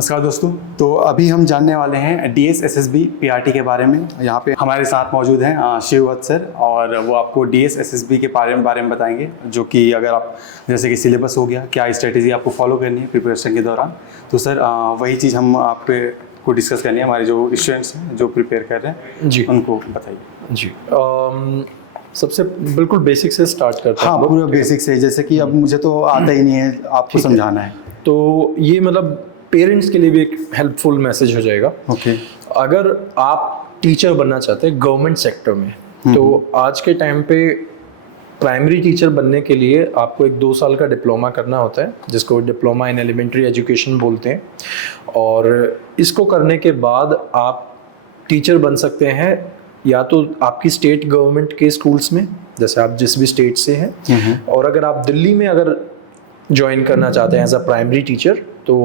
नमस्कार दोस्तों। तो अभी हम जानने वाले हैं डीएस एसएसबी पीआरटी के बारे में। यहाँ पे हमारे साथ मौजूद हैं शिववत सर, और वो आपको डीएस एसएसबी के बारे में बताएंगे, जो कि अगर आप जैसे कि सिलेबस हो गया, क्या स्ट्रेटेजी आपको फॉलो करनी है प्रिपरेशन के दौरान। तो सर वही चीज़ हम आप को डिस्कस करनी है। हमारे जो स्टूडेंट्स हैं जो प्रिपेयर कर रहे हैं जी, उनको बताइए। जी सबसे बिल्कुल बेसिक से स्टार्ट करते हैं। हाँ, पूरा बेसिक से, जैसे कि अब मुझे तो आता ही नहीं है, आपको समझाना है। तो ये मतलब पेरेंट्स के लिए भी एक हेल्पफुल मैसेज हो जाएगा। ओके। अगर आप टीचर बनना चाहते हैं गवर्नमेंट सेक्टर में, तो आज के टाइम पे प्राइमरी टीचर बनने के लिए आपको एक 2 साल का डिप्लोमा करना होता है, जिसको डिप्लोमा इन एलिमेंट्री एजुकेशन बोलते हैं। और इसको करने के बाद आप टीचर बन सकते हैं या तो आपकी स्टेट गवर्नमेंट के स्कूल्स में, जैसे आप जिस भी स्टेट से हैं, और अगर आप दिल्ली में अगर ज्वाइन करना चाहते हैं एज अ प्राइमरी टीचर, तो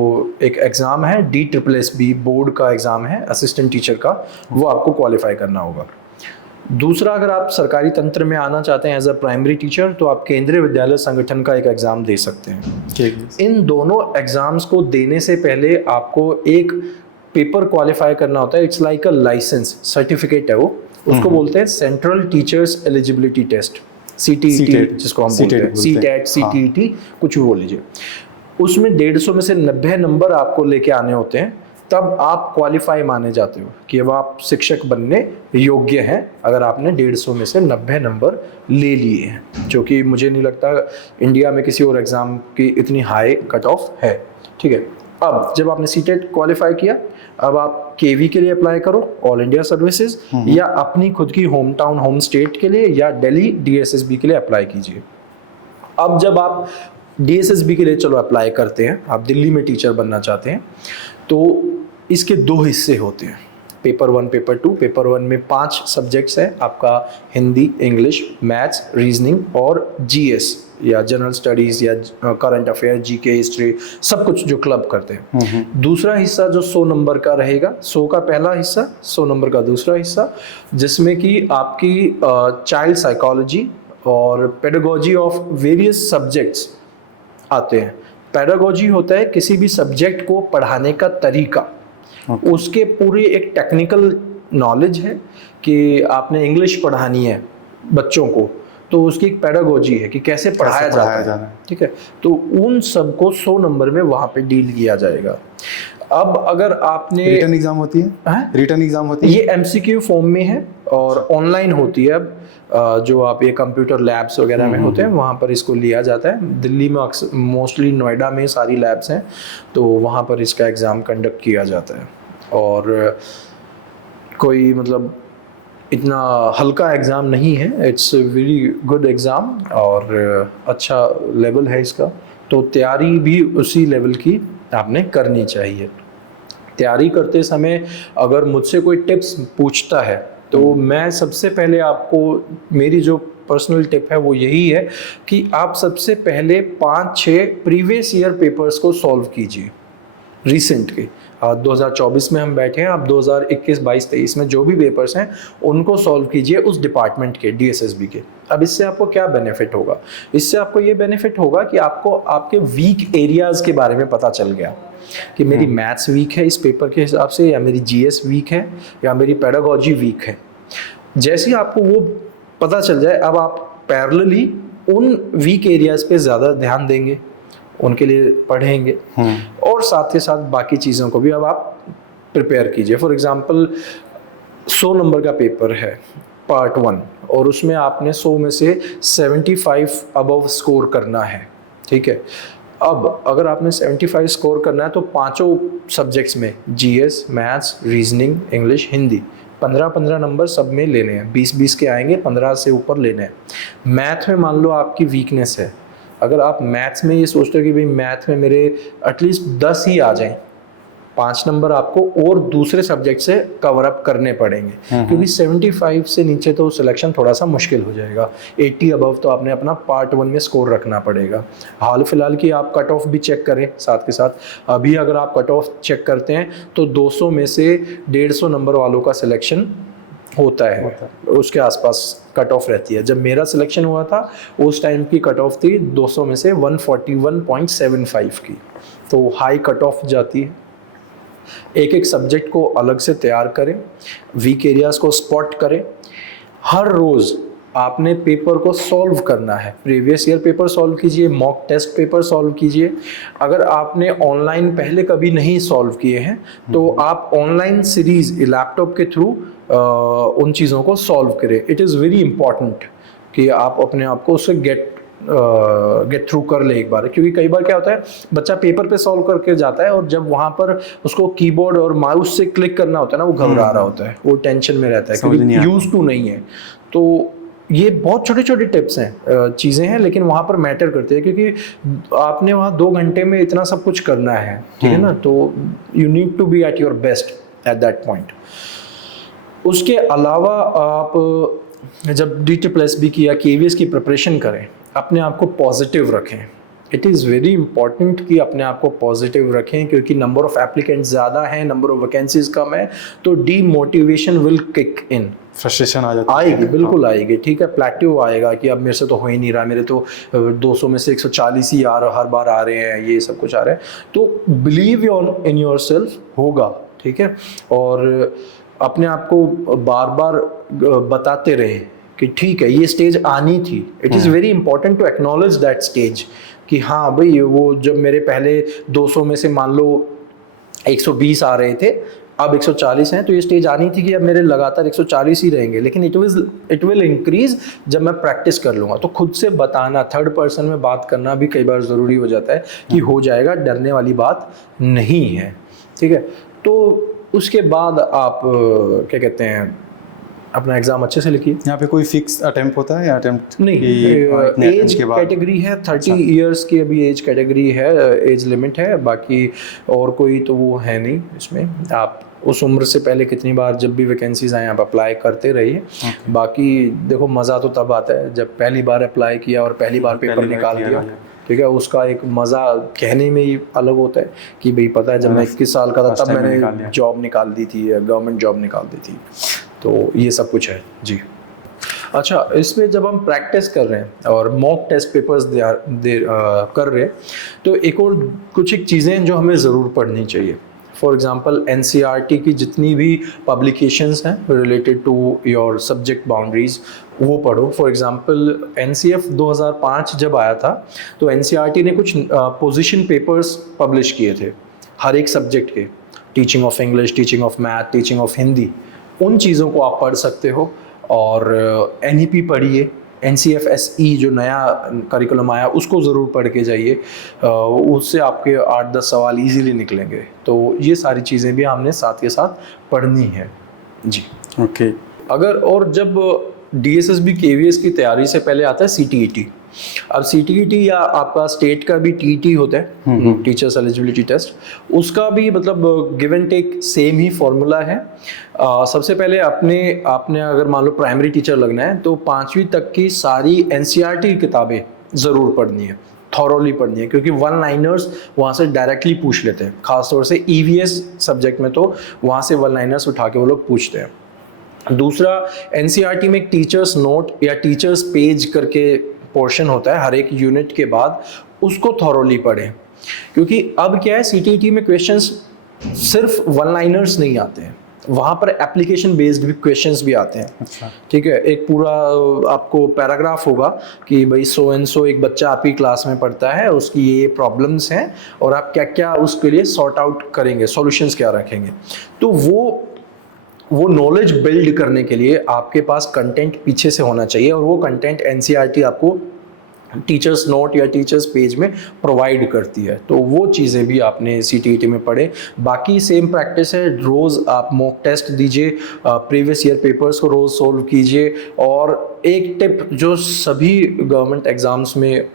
एक एग्ज़ाम है DSSB बोर्ड का एग्ज़ाम है असिस्टेंट टीचर का, वो आपको क्वालिफाई करना होगा। दूसरा, अगर आप सरकारी तंत्र में आना चाहते हैं एज अ प्राइमरी टीचर, तो आप केंद्रीय विद्यालय संगठन का एक एग्ज़ाम दे सकते हैं। इन दोनों एग्ज़ाम्स को देने से पहले आपको एक पेपर क्वालिफाई करना होता है। It's like a licence certificate है, वो उसको बोलते हैं central teachers eligibility test, CTET जिसको हम बोलते हैं, CTET, CTET कुछ भी बोल लीजिए। उसमें 150 में से 90 नंबर आपको लेके आने होते हैं, तब आप क्वालिफाई माने जाते हो कि अब आप शिक्षक बनने योग्य हैं, अगर आपने 150 में से 90 नंबर ले लिए हैं, जो कि मुझे नहीं लगता इंडिया में किसी और एग्ज़ाम की इतनी हाई कट ऑफ है। ठीक है, अब जब आपने CTET क्वालिफाई किया, अब आप KV के लिए अप्लाई करो, ऑल इंडिया सर्विसेज, या अपनी खुद की होम टाउन होम स्टेट के लिए या दिल्ली DSSB के लिए अप्लाई कीजिए। अब जब आप DSSB के लिए चलो अप्लाई करते हैं, आप दिल्ली में टीचर बनना चाहते हैं, तो इसके 2 हिस्से होते हैं, पेपर 1, पेपर 2। पेपर 1 में 5 सब्जेक्ट्स हैं आपका, हिंदी, इंग्लिश, मैथ्स, रीजनिंग और GS या जनरल स्टडीज़ या करंट अफेयर, GK, हिस्ट्री, सब कुछ जो क्लब करते हैं। दूसरा हिस्सा जो 100 नंबर का रहेगा, 100 का पहला हिस्सा, 100 नंबर का दूसरा हिस्सा, जिसमें कि आपकी चाइल्ड साइकोलॉजी और पेडागोजी ऑफ वेरियस सब्जेक्ट्स आते हैं। पेडागोजी होता है किसी भी सब्जेक्ट को पढ़ाने का तरीका, उसके पूरे एक टेक्निकल नॉलेज है कि आपने इंग्लिश पढ़ानी है बच्चों को, तो उसकी एक पेडागोजी है कि कैसे पढ़ाया जाता है। ठीक है, तो उन सब को 100 नंबर में वहाँ पे डील किया जाएगा। अब अगर आपने रिटर्न एग्जाम होती है, रिटर्न एग्जाम होती है, ये MCQ फॉर्म में है और ऑनलाइन होती है। अब जो आप ये कंप्यूटर लैब्स वगैरह में होते हैं, वहाँ पर इसको लिया जाता है। दिल्ली में मोस्टली नोएडा में सारी लैब्स हैं, तो वहाँ पर इसका एग्ज़ाम कंडक्ट किया जाता है। और कोई मतलब इतना हल्का एग्ज़ाम नहीं है, इट्स वेरी गुड एग्ज़ाम और अच्छा लेवल है इसका। तो तैयारी भी उसी लेवल की आपने करनी चाहिए। तैयारी करते समय अगर मुझसे कोई टिप्स पूछता है, तो मैं सबसे पहले आपको, मेरी जो पर्सनल टिप है वो यही है कि आप सबसे पहले 5-6 प्रीवियस ईयर पेपर्स को सॉल्व कीजिए, रिसेंट के। 2024 में हम बैठे हैं, आप 2021, 22, 23 में जो भी पेपर्स हैं उनको सॉल्व कीजिए उस डिपार्टमेंट के, DSSB के। अब इससे आपको क्या बेनिफिट होगा? इससे आपको ये बेनिफिट होगा कि आपको आपके वीक एरियाज़ के बारे में पता चल गया कि मेरी मैथ्स वीक है इस पेपर के हिसाब से, या मेरी GS वीक है, या मेरी पेडागोजी वीक है। जैसे ही आपको वो पता चल जाए, अब आप पैरेलली उन वीक एरियाज़ पे ज़्यादा ध्यान देंगे, उनके लिए पढ़ेंगे, और साथ के साथ बाकी चीज़ों को भी अब आप प्रिपेयर कीजिए। फॉर एग्जांपल 100 नंबर का पेपर है पार्ट 1, और उसमें आपने 100 में से 75 अबव स्कोर करना है। ठीक है, अब अगर आपने 75 स्कोर करना है, तो 5 सब्जेक्ट्स में GS, maths, reasoning, English, Hindi, 15-15 number सब में लेने हैं। 20-20 के आएंगे, 15 से ऊपर लेने हैं। मैथ में मान लो आपकी वीकनेस है, अगर आप मैथ्स में ये सोचते हो कि भाई मैथ में मेरे एटलीस्ट 10 ही आ जाएं, 5 नंबर आपको और दूसरे सब्जेक्ट से कवर अप करने पड़ेंगे, क्योंकि 75 से नीचे तो सिलेक्शन थोड़ा सा मुश्किल हो जाएगा। 80 अबव तो आपने अपना पार्ट 1 में स्कोर रखना पड़ेगा। हाल फिलहाल की आप कट ऑफ भी चेक करें साथ के साथ। अभी अगर आप कट ऑफ चेक करते हैं तो 200 में से 150 नंबर वालों का सिलेक्शन होता है, उसके आसपास कट ऑफ रहती है। जब मेरा सिलेक्शन हुआ था उस टाइम की कट ऑफ थी 200 में से 141.75 की, तो हाई कट ऑफ जाती है। एक एक सब्जेक्ट को अलग से तैयार करें, वीक एरियाज़ को स्पॉट करें। हर रोज़ आपने पेपर को सॉल्व करना है। प्रीवियस ईयर पेपर सॉल्व कीजिए, मॉक टेस्ट पेपर सॉल्व कीजिए। अगर आपने ऑनलाइन पहले कभी नहीं सॉल्व किए हैं तो आप ऑनलाइन सीरीज़ लैपटॉप के थ्रू उन चीज़ों को सॉल्व करें। इट इज़ वेरी इंपॉर्टेंट कि आप अपने आप को उससे गेट थ्रू कर ले एक बार, क्योंकि कई बार क्या होता है बच्चा पेपर पे सॉल्व करके जाता है और जब वहाँ पर उसको कीबोर्ड और माउस से क्लिक करना होता है ना, वो घबरा रहा होता है, वो टेंशन में रहता है क्योंकि यूज टू नहीं है। तो ये बहुत छोटे छोटे टिप्स हैं, चीज़ें हैं, लेकिन वहाँ पर मैटर करते हैं क्योंकि आपने वहाँ 2 घंटे में इतना सब कुछ करना है, ठीक है ना। तो you need to be at your best at that point. उसके अलावा आप जब DSSB की या KVS की प्रिपरेशन करें, अपने आप को पॉजिटिव रखें। इट इज़ वेरी इंपॉर्टेंट कि अपने आप को पॉजिटिव रखें, क्योंकि नंबर ऑफ़ एप्लीकेंट्स ज़्यादा हैं, नंबर ऑफ़ वैकेंसीज कम है, तो demotivation will kick in, frustration आ जाती है, आएगी, बिल्कुल आएगी, ठीक है। प्लेट्यू आएगा कि अब मेरे से तो हो ही नहीं रहा, मेरे तो 200 में से 140 ही हर बार आ रहे हैं, ये सब कुछ आ रहा है। तो बिलीव इन योर सेल्फ, होगा, ठीक है। और अपने आप को बार बार बताते रहें कि ठीक है ये स्टेज आनी थी। It is very important to acknowledge that stage कि हाँ भाई, वो जब मेरे पहले 200 में से मान लो 120 आ रहे थे, अब 140 हैं, तो ये स्टेज आनी थी कि अब मेरे लगातार 140 ही रहेंगे, लेकिन इट विल इंक्रीज जब मैं प्रैक्टिस कर लूँगा। तो खुद से बताना, थर्ड पर्सन में बात करना भी कई बार ज़रूरी हो जाता है कि हो जाएगा, डरने वाली बात नहीं है, ठीक है। तो उसके बाद आप क्या कहते हैं, अपना एग्जाम अच्छे से लिखिए। यहाँ पे कोई फिक्स अटेम्प्ट होता है या अटेम्प्ट नहीं, एज कैटेगरी है 30 इयर्स की, अभी एज कैटेगरी है, एज लिमिट है, बाकी और कोई तो वो है नहीं इसमें। आप उस उम्र से पहले कितनी बार जब भी वैकेंसीज आए आप अप्लाई करते रहिए। बाकी देखो मज़ा तो तब आता है जब पहली बार अप्लाई किया और पहली बार पेपर निकाल दिया, ठीक है। उसका एक मज़ा कहने में ही अलग होता है कि भाई पता है जब मैं 21 साल का था तब मैंने जॉब निकाल दी थी, गवर्नमेंट जॉब निकाल दी थी। तो ये सब कुछ है जी। अच्छा, इसमें जब हम प्रैक्टिस कर रहे हैं और मॉक टेस्ट पेपर्स कर रहे हैं, तो एक और कुछ एक चीज़ें जो हमें ज़रूर पढ़नी चाहिए। फॉर एग्ज़ाम्पल NCERT की जितनी भी पब्लिकेशंस हैं related to your subject boundaries, वो पढ़ो। फॉर एग्ज़ाम्पल NCF 2005 जब आया था तो NCERT ने कुछ पोजीशन पेपर्स पब्लिश किए थे हर एक सब्जेक्ट के, teaching of English, teaching of math, teaching of Hindi. उन चीज़ों को आप पढ़ सकते हो। और NEP पढ़िए, NCF SE जो नया करिकुलम आया उसको ज़रूर पढ़ के जाइए, उससे आपके 8-10 सवाल इजीली निकलेंगे। तो ये सारी चीज़ें भी हमने साथ के साथ पढ़नी है जी। ओके। अगर और जब DSSB KVS की तैयारी से पहले आता है CTET। अब CTET या आपका स्टेट का भी TET होता है, टीचर्स एलिजिबिलिटी टेस्ट, उसका भी मतलब गिव एंड टेक सेम ही फॉर्मूला है। सबसे पहले आपने अगर मान लो प्राइमरी टीचर लगना है तो 5वीं तक की सारी NCERT किताबें ज़रूर पढ़नी है, थॉरोली पढ़नी है, क्योंकि 1 लाइनर्स वहाँ से डायरेक्टली पूछ लेते हैं। खासतौर से EVS सब्जेक्ट में तो वहाँ से 1 लाइनर्स उठा के वो लोग पूछते हैं। दूसरा, NCERT में एक टीचर्स नोट या टीचर्स पेज करके पोर्शन होता है हर एक यूनिट के बाद, उसको थॉरोली पढ़ें। क्योंकि अब क्या है, CTET में क्वेश्चंस सिर्फ 1 लाइनर्स नहीं आते हैं, वहाँ पर एप्लीकेशन बेस्ड भी क्वेश्चंस भी आते हैं। अच्छा। ठीक है, एक पूरा आपको पैराग्राफ होगा कि भाई सो एंड सो एक बच्चा आपकी क्लास में पढ़ता है, उसकी ये प्रॉब्लम्स हैं और आप क्या क्या उसके लिए सॉर्ट आउट करेंगे, सॉल्यूशंस क्या रखेंगे। तो वो नॉलेज बिल्ड करने के लिए आपके पास कंटेंट पीछे से होना चाहिए, और वो कंटेंट NCERT आपको टीचर्स नोट या टीचर्स पेज में प्रोवाइड करती है। तो वो चीज़ें भी आपने CTET में पढ़े। बाकी सेम प्रैक्टिस है, रोज़ आप मॉक टेस्ट दीजिए, प्रीवियस ईयर पेपर्स को रोज़ सॉल्व कीजिए। और एक टिप जो सभी गवर्नमेंट एग्ज़ाम्स में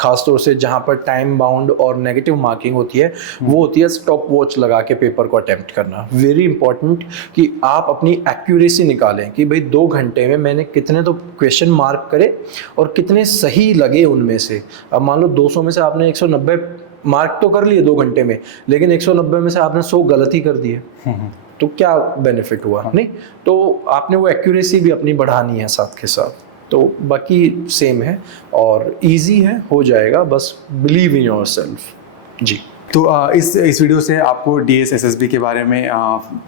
खासतौर से जहाँ पर टाइम बाउंड और नेगेटिव मार्किंग होती है, वो होती है स्टॉप वॉच लगा के पेपर को अटेम्प्ट करना। वेरी इंपॉर्टेंट कि आप अपनी एक्यूरेसी निकालें कि भाई 2 घंटे में मैंने कितने तो क्वेश्चन मार्क करे और कितने सही लगे उनमें से। अब मान लो 200 में से आपने 190 मार्क तो कर लिए 2 घंटे में, लेकिन 190 में से आपने 100 गलती कर दिए, तो क्या बेनिफिट हुआ? नहीं। तो आपने वो एक्यूरेसी भी अपनी बढ़ानी है साथ के साथ। तो बाकी सेम है और इजी है, हो जाएगा, बस बिलीव इन योरसेल्फ जी। तो इस वीडियो से आपको DS SSB के बारे में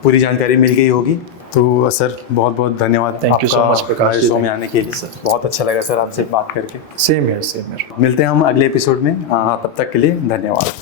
पूरी जानकारी मिल गई होगी। तो सर बहुत बहुत धन्यवाद। Thank you so आपका much, प्रकाश जी। शो में आने के लिए सर बहुत अच्छा लगा सर आपसे बात करके। सेम है, सेम है। मिलते हैं हम अगले एपिसोड में। तब तक के लिए धन्यवाद।